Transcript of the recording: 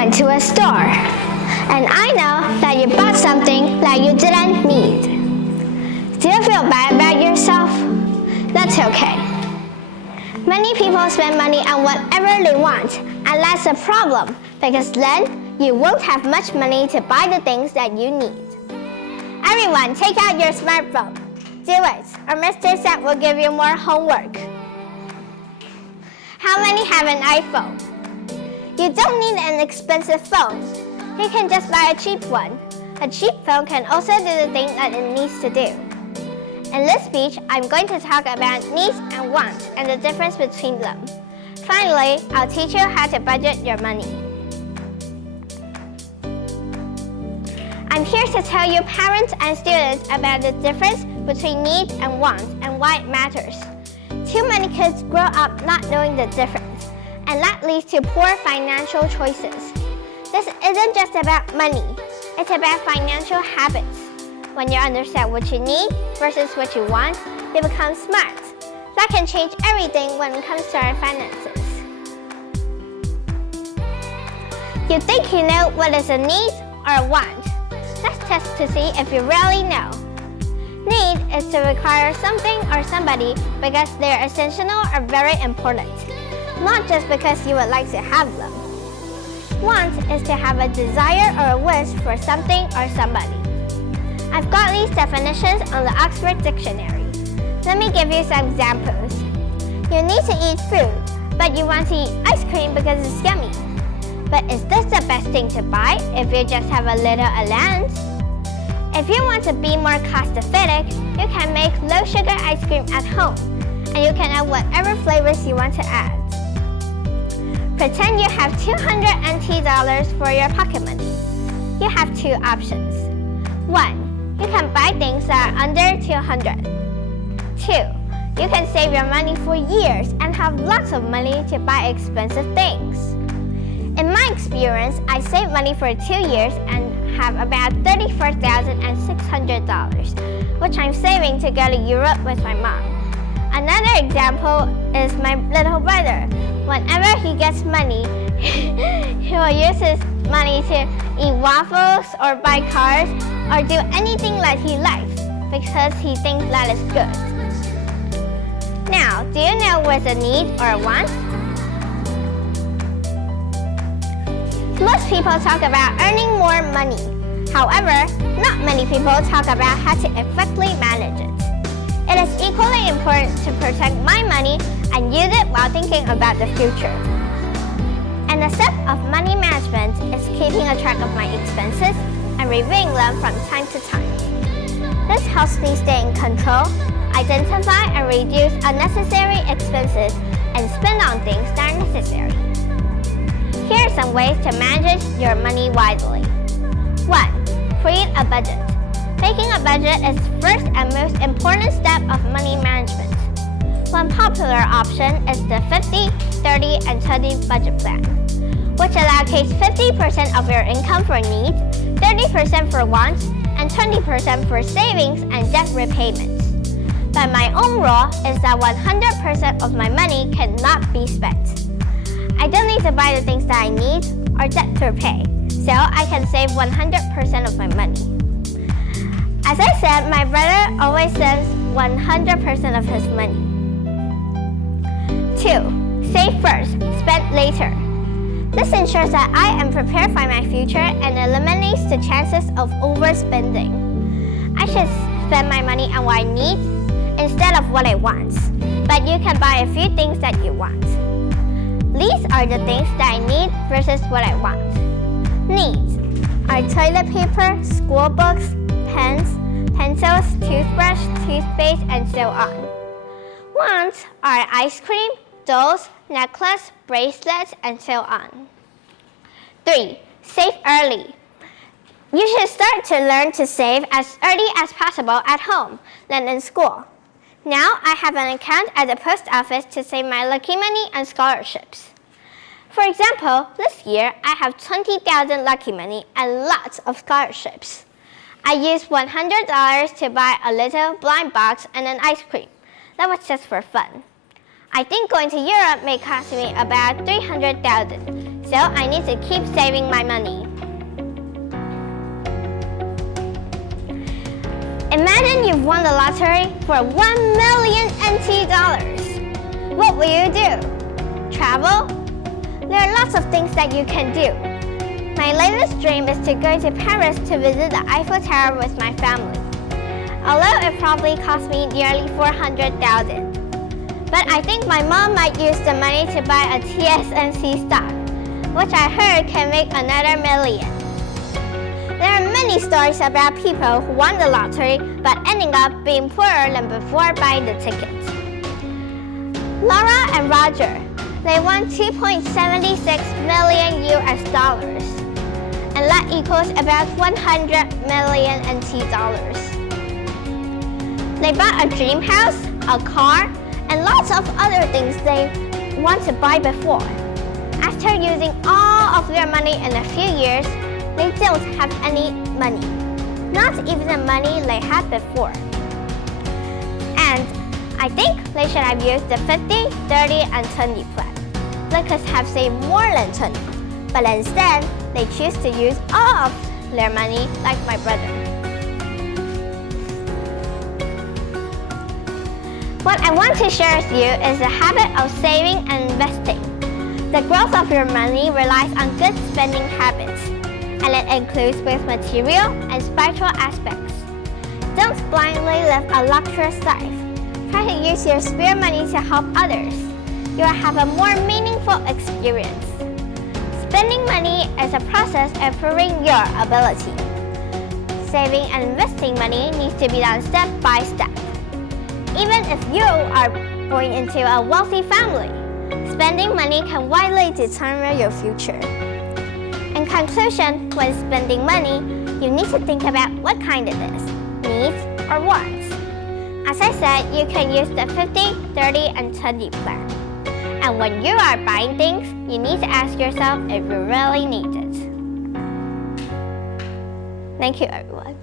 went to a store, and I know that you bought something that you didn't need. Do you feel bad about yourself? That's okay. Many people spend money on whatever they want, and that's a problem because then you won't have much money to buy the things that you need. Everyone, take out your smartphone. Do it, or Mr. Set will give you more homework. How many have an iPhone? You don't need an expensive phone. You can just buy a cheap one. A cheap phone can also do the thing that it needs to do. In this speech, I'm going to talk about needs and wants and the difference between them. Finally, I'll teach you how to budget your money. I'm here to tell you parents and students about the difference between needs and wants and why it matters. Too many kids grow up not knowing the difference, and that leads to poor financial choices. This isn't just about money, it's about financial habits. When you understand what you need versus what you want, you become smart. That can change everything when it comes to our finances. You think you know what is a need or a want. Let's test to see if you really know. Need is to require something or somebody because they're essential or very important, not just because you would like to have them. Want is to have a desire or a wish for something or somebody. I've got these definitions on the Oxford Dictionary. Let me give you some examples. You need to eat food, but you want to eat ice cream because it's yummy. But is this the best thing to buy if you just have a little allowance? If you want to be more cost-effective, you can make low-sugar ice cream at home, and you can add whatever flavors you want to add. Pretend you have $200 NT for your pocket money. You have two options. 1. You can buy things that are under $200. 2. You can save your money for years and have lots of money to buy expensive things. In my experience, I saved money for 2 years and have about $34,600, which I'm saving to go to Europe with my mom. Another example is my little brother. Whenever he gets money, he will use his money to eat waffles or buy cars or do anything that he likes because he thinks that is good. Now, do you know what's a need or a want? Most people talk about earning more money. However, not many people talk about how to effectively manage it. It is equally important to protect my money and use it while thinking about the future. And the step of money management is keeping a track of my expenses and reviewing them from time to time. This helps me stay in control, identify and reduce unnecessary expenses, and spend on things that are necessary. Here are some ways to manage your money wisely. 1. Create a budget. Making a budget is the first and most important step of money management. One popular option is the 50, 30, and 20 budget plan, which allocates 50% of your income for needs, 30% for wants, and 20% for savings and debt repayments. But my own rule is that 100% of my money cannot be spent. I don't need to buy the things that I need or debt to repay, so I can save 100% of my money. As I said, my brother always saves 100% of his money. 2. Save first, spend later. This ensures that I am prepared for my future and eliminates the chances of overspending. I should spend my money on what I need instead of what I want, but you can buy a few things that you want. These are the things that I need versus what I want. Needs are toilet paper, school books, pens, pencils, toothbrush, toothpaste, and so on. Wants are ice cream, dolls, necklace, bracelets, and so on. 3. Save early. You should start to learn to save as early as possible at home than in school. Now I have an account at the post office to save my lucky money and scholarships. For example, this year I have 20,000 lucky money and lots of scholarships. I used $100 to buy a little blind box and an ice cream. That was just for fun. I think going to Europe may cost me about $300,000, So I need to keep saving my money. Imagine you've won the lottery for 1 million NT dollars. What will you do? Travel? There are lots of things that you can do. My latest dream is to go to Paris to visit the Eiffel Tower with my family. Although it probably cost me nearly 400,000. But I think my mom might use the money to buy a TSMC stock, which I heard can make another million. There are many stories about people who won the lottery but ending up being poorer than before buying the tickets. Laura and Roger, they won 2.76 million US dollars, and that equals about 100 million NT dollars. They bought a dream house, a car, and lots of other things they want to buy before. After using all of their money in a few years, they don't have any money, not even the money they had before. And I think they should have used the 50, 30, and 20 plan. They could have saved more than 20, but instead, they choose to use all of their money like my brother. What I want to share with you is the habit of saving and investing. The growth of your money relies on good spending habits, and it includes both material and spiritual aspects. Don't blindly live a luxurious life. Try to use your spare money to help others. You will have a more meaningful experience. Spending money is a process of improving your ability. Saving and investing money needs to be done step by step. Even if you are born into a wealthy family, spending money can widely determine your future. In conclusion, when spending money, you need to think about what kind it is, needs or wants. As I said, you can use the 50, 30, and 20 plan. And when you are buying things, you need to ask yourself if you really need it. Thank you, everyone.